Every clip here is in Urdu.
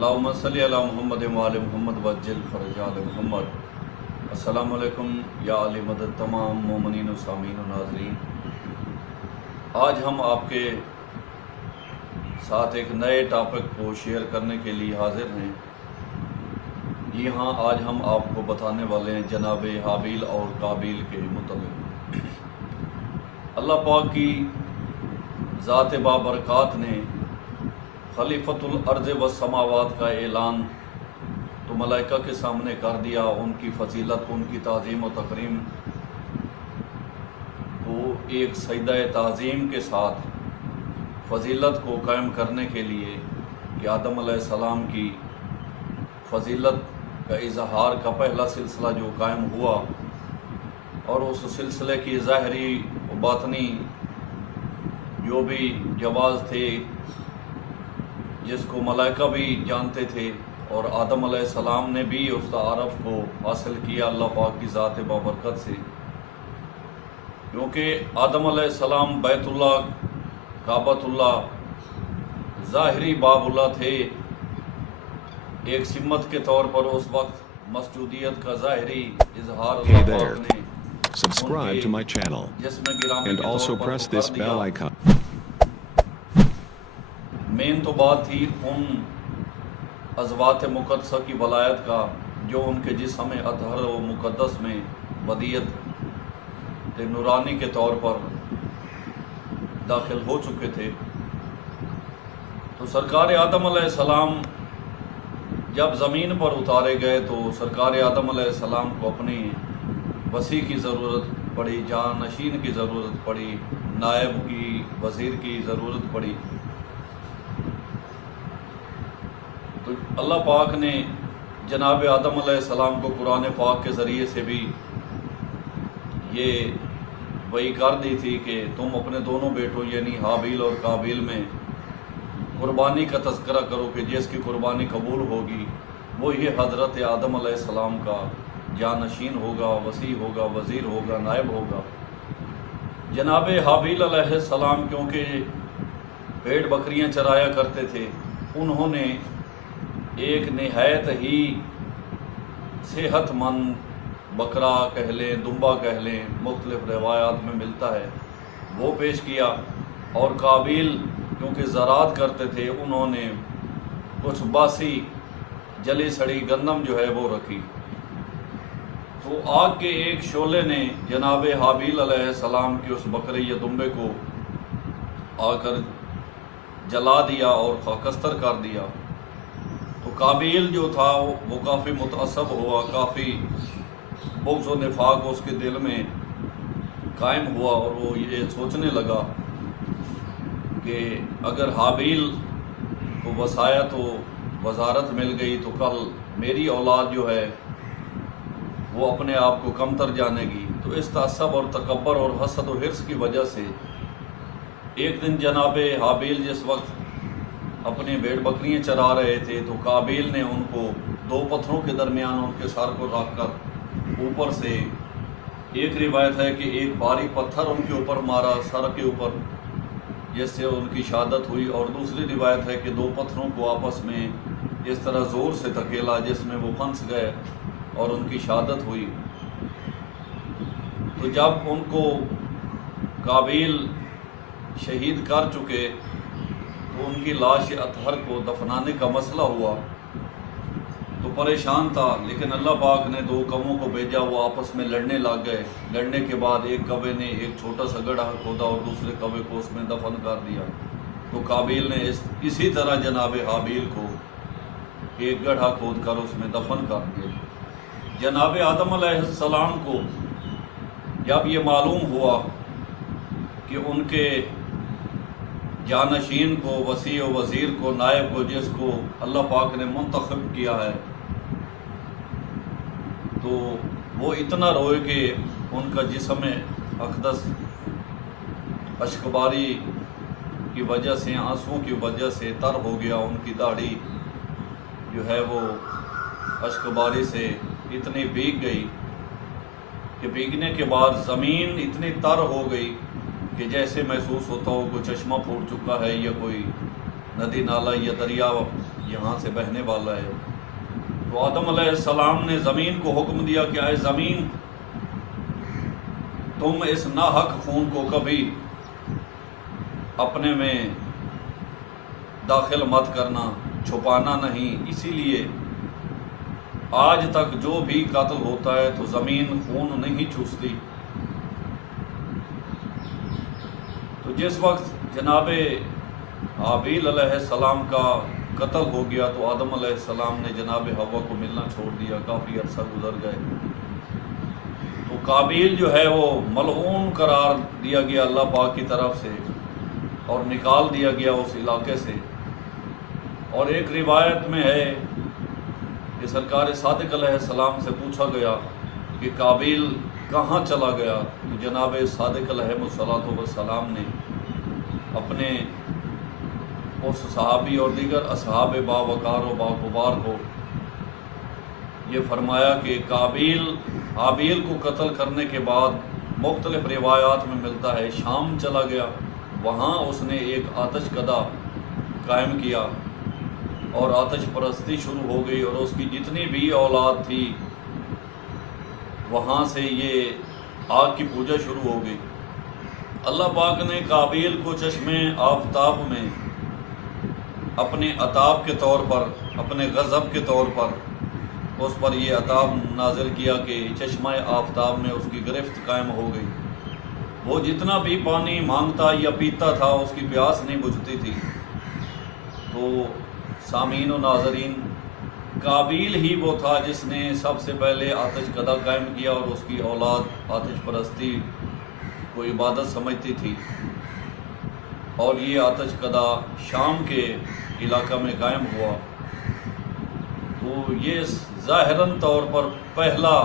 اللہم صلی علی محمد وآل محمد وعجل فرج آل محمد۔ السلام علیکم یا علی مدد تمام مومنین و سامعین و ناظرین۔ آج ہم آپ کے ساتھ ایک نئے ٹاپک کو شیئر کرنے کے لیے حاضر ہیں۔ جی ہاں، آج ہم آپ کو بتانے والے ہیں جناب حابیل اور قابیل کے متعلق۔ اللہ پاک کی ذات بابرکات نے خلیفۃ الارض والسماوات کا اعلان تو ملائکہ کے سامنے کر دیا۔ ان کی فضیلت، ان کی تعظیم و تکریم کو ایک سجدہ تعظیم کے ساتھ فضیلت کو قائم کرنے کے لیے کہ آدم علیہ السلام کی فضیلت کا اظہار کا پہلا سلسلہ جو قائم ہوا، اور اس سلسلے کی ظاہری و باطنی جو بھی جواز تھے جس کو ملائکہ بھی جانتے تھے، اور آدم علیہ السلام نے بھی اس تعارف کو حاصل کیا اللہ پاک کی ذات بابرکت سے، کیونکہ آدم علیہ السلام بیت اللہ، کعبۃ اللہ، ظاہری باب اللہ تھے۔ ایک سمت کے طور پر اس وقت مسجودیت کا ظاہری اظہار اللہ پاک نے Subscribe to my channel and also press this bell icon. مین تو بات تھی ان ازوات مقدسہ کی ولایت کا جو ان کے جسم اطہر و مقدس میں ودیت نورانی کے طور پر داخل ہو چکے تھے۔ تو سرکار آدم علیہ السلام جب زمین پر اتارے گئے تو سرکار آدم علیہ السلام کو اپنی وسیع کی ضرورت پڑی، جانشین کی ضرورت پڑی، نائب کی، وزیر کی ضرورت پڑی۔ تو اللہ پاک نے جناب آدم علیہ السلام کو قرآن پاک کے ذریعے سے بھی یہ وحی کر دی تھی کہ تم اپنے دونوں بیٹوں یعنی حابیل اور قابیل میں قربانی کا تذکرہ کرو کہ جس کی قربانی قبول ہوگی وہ یہ حضرت آدم علیہ السلام کا جانشین ہوگا، وسیع ہوگا، وزیر ہوگا، نائب ہوگا۔ جناب حابیل علیہ السلام کیونکہ بھیڑ بکریاں چرایا کرتے تھے، انہوں نے ایک نہایت ہی صحت مند بکرا کہہ لیں، دمبا کہہ لیں، مختلف روایات میں ملتا ہے، وہ پیش کیا۔ اور قابیل کیونکہ زراعت کرتے تھے، انہوں نے کچھ باسی جلی سڑی گندم جو ہے وہ رکھی۔ تو آگ کے ایک شعلے نے جناب حابیل علیہ السلام کے اس بکرے یا دمبے کو آ کر جلا دیا اور خاکستر کر دیا۔ تو قابیل جو تھا وہ کافی متعصب ہوا، کافی بغض و نفاق اس کے دل میں قائم ہوا، اور وہ یہ سوچنے لگا کہ اگر حابیل کو وصایت و وزارت مل گئی تو کل میری اولاد جو ہے وہ اپنے آپ کو کمتر جانے گی۔ تو اس تعصب اور تکبر اور حسد و حرص کی وجہ سے ایک دن جناب حابیل جس وقت اپنی بھیڑ بکریاں چرا رہے تھے تو قابیل نے ان کو دو پتھروں کے درمیان ان کے سر کو رکھ کر اوپر سے، ایک روایت ہے کہ ایک بھاری پتھر ان کے اوپر مارا سر کے اوپر جس سے ان کی شہادت ہوئی، اور دوسری روایت ہے کہ دو پتھروں کو آپس میں اس طرح زور سے دھکیلا جس میں وہ پھنس گئے اور ان کی شہادت ہوئی۔ تو جب ان کو قابیل شہید کر چکے تو ان کی لاش اطہر کو دفنانے کا مسئلہ ہوا تو پریشان تھا، لیکن اللہ پاک نے دو کووں کو بھیجا، وہ آپس میں لڑنے لگ گئے۔ لڑنے کے بعد ایک کوے نے ایک چھوٹا سا گڑھا کھودا اور دوسرے کوے کو اس میں دفن کر دیا۔ تو قابیل نے اسی طرح جناب حابیل کو ایک گڑھا کھود کر اس میں دفن کر دیا۔ جناب آدم علیہ السلام کو جب یہ معلوم ہوا کہ ان کے جانشین کو، وسیع و وزیر کو، نائب کو، جس کو اللہ پاک نے منتخب کیا ہے، تو وہ اتنا روئے کہ ان کا جسم اقدس اشکباری کی وجہ سے، آنسوؤں کی وجہ سے تر ہو گیا۔ ان کی داڑھی جو ہے وہ اشکباری سے اتنی بھیگ گئی کہ بھیگنے کے بعد زمین اتنی تر ہو گئی کہ جیسے محسوس ہوتا ہو کوئی چشمہ پھوٹ چکا ہے یا کوئی ندی نالا یا دریا یہاں سے بہنے والا ہے۔ تو آدم علیہ السلام نے زمین کو حکم دیا کہ اے زمین، تم اس ناحق خون کو کبھی اپنے میں داخل مت کرنا، چھپانا نہیں۔ اسی لیے آج تک جو بھی قتل ہوتا ہے تو زمین خون نہیں چوستی۔ تو جس وقت جناب حابیل علیہ السلام کا قتل ہو گیا تو آدم علیہ السلام نے جناب حوا کو ملنا چھوڑ دیا، کافی عرصہ گزر گئے۔ تو قابیل جو ہے وہ ملعون قرار دیا گیا اللہ پاک کی طرف سے اور نکال دیا گیا اس علاقے سے۔ اور ایک روایت میں ہے کہ سرکار صادق علیہ السلام سے پوچھا گیا کہ قابیل کہاں چلا گیا، تو جناب صادق علیہ السلام نے اپنے اس صحابی اور دیگر اصحاب باوقار و باغبار کو یہ فرمایا کہ قابیل حابیل کو قتل کرنے کے بعد مختلف روایات میں ملتا ہے شام چلا گیا، وہاں اس نے ایک آتش کدہ قائم کیا اور آتش پرستی شروع ہو گئی، اور اس کی جتنی بھی اولاد تھی وہاں سے یہ آگ کی پوجا شروع ہو گئی۔ اللہ پاک نے قابیل کو چشمے آفتاب میں اپنے عطاب کے طور پر، اپنے غضب کے طور پر اس پر یہ عطاب نازل کیا کہ چشمہ آفتاب میں اس کی گرفت قائم ہو گئی۔ وہ جتنا بھی پانی مانگتا یا پیتا تھا اس کی پیاس نہیں بجھتی تھی۔ تو سامعین و ناظرین، قابیل ہی وہ تھا جس نے سب سے پہلے آتش کدہ قائم کیا، اور اس کی اولاد آتش پرستی کو عبادت سمجھتی تھی، اور یہ آتش کدہ شام کے علاقہ میں قائم ہوا۔ تو یہ ظاہراً طور پر پہلا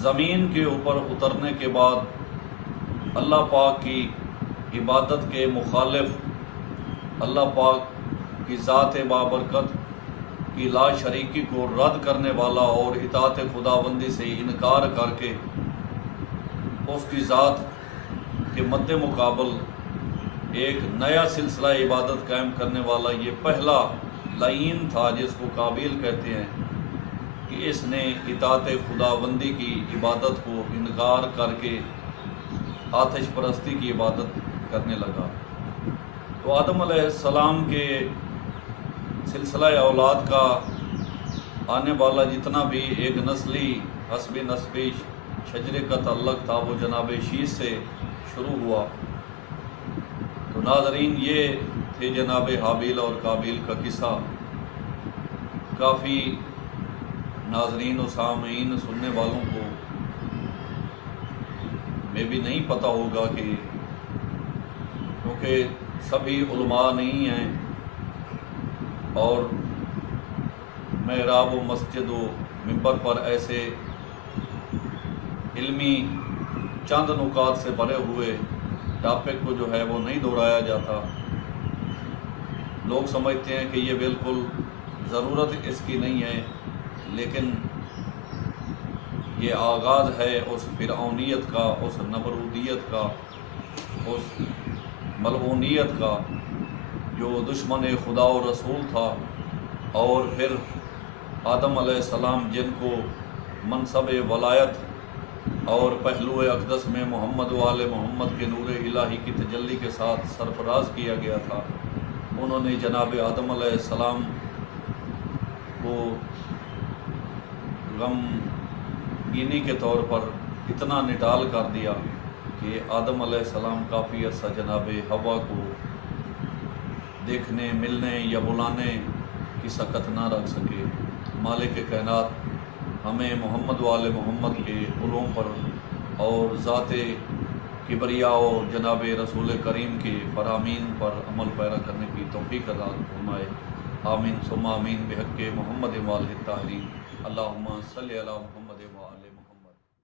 زمین کے اوپر اترنے کے بعد اللہ پاک کی عبادت کے مخالف، اللہ پاک کی ذات بابرکت کی لا شریکی کو رد کرنے والا اور اطاعت خداوندی سے انکار کر کے اس کی ذات کے مد مقابل ایک نیا سلسلہ عبادت قائم کرنے والا یہ پہلا لعین تھا جس کو قابیل کہتے ہیں، کہ اس نے اطاعت خداوندی کی عبادت کو انکار کر کے آتش پرستی کی عبادت کرنے لگا۔ تو آدم علیہ السلام کے سلسلہ اولاد کا آنے والا جتنا بھی ایک نسلی حسبی نسبی شجرے کا تعلق تھا وہ جناب شیش سے شروع ہوا۔ تو ناظرین، یہ تھے جناب حابیل اور قابیل کا قصہ۔ کافی ناظرین و سامعین سننے والوں کو میں بھی نہیں پتہ ہوگا کہ کیونکہ سبھی علماء نہیں ہیں، اور محراب و مسجد و منبر پر ایسے علمی چند نکات سے بھرے ہوئے ٹاپک کو جو ہے وہ نہیں دہرایا جاتا۔ لوگ سمجھتے ہیں کہ یہ بالکل ضرورت اس کی نہیں ہے، لیکن یہ آغاز ہے اس فرعونیت کا، اس نمرودیت کا، اس ملعونیت کا جو دشمن خدا و رسول تھا، اور پھر آدم علیہ السلام جن کو منصب ولایت اور پہلو اقدس میں محمد و آل محمد کے نور الہی کی تجلی کے ساتھ سرفراز کیا گیا تھا، انہوں نے جناب آدم علیہ السلام کو غمگینی کے طور پر اتنا نڈال کر دیا کہ آدم علیہ السلام کافی عرصہ جناب حوا کو دیکھنے، ملنے یا بلانے کی سکت نہ رکھ سکے۔ مالک کائنات ہمیں محمد و آل محمد کے علوم پر اور ذات کبریاء و جناب رسول کریم کے فرامین پر عمل پیرا کرنے کی توفیق عطا فرمائے۔ آمین ثم آمین بحق محمد والہ الطاہرین۔ اللہم صلی علی محمد۔